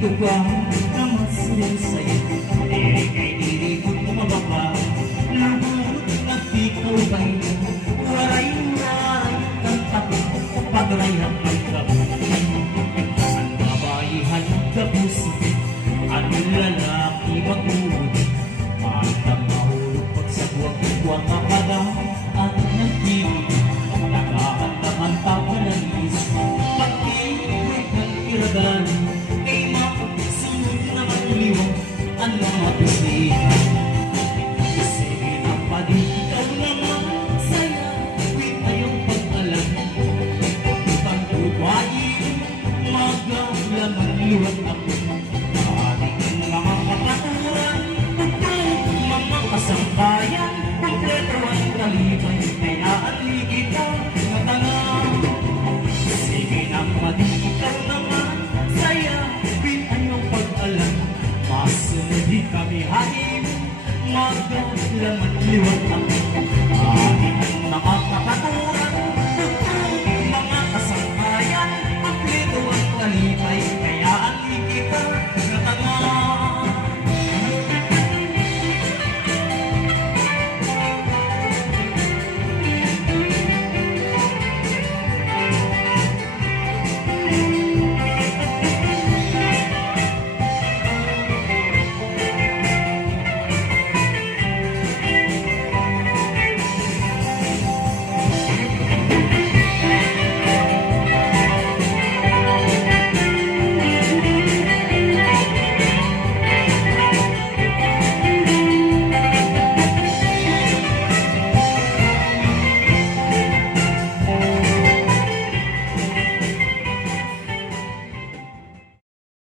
dito ba na mas sa'yo? Diri kay diri kung mababa, lubot at ikaw ba'y waray-waray kang takot pagrayang may kabuti. Ang babayihan ka puso, ang lalaki mabuti, at ang mahulog pagsagwag-wag kapagang at nagkilig. Nagahan-gahan tapalanis, pag-ibig ng iragan, kay makasunod na maliwag ang mga pusihan. Sige na pa din, ikaw naman saya, wait na yung pag-alam. Ibang tuwain, magalaman liwag ako. Ating mga kapaturan, mga kasambayan, kompleto ang kalibay, kaya aligid ang matanga. Sige na pa din, ikaw naman saya, wait na yung pag-alam. Masunod di kami hain, magalaman liwag ako.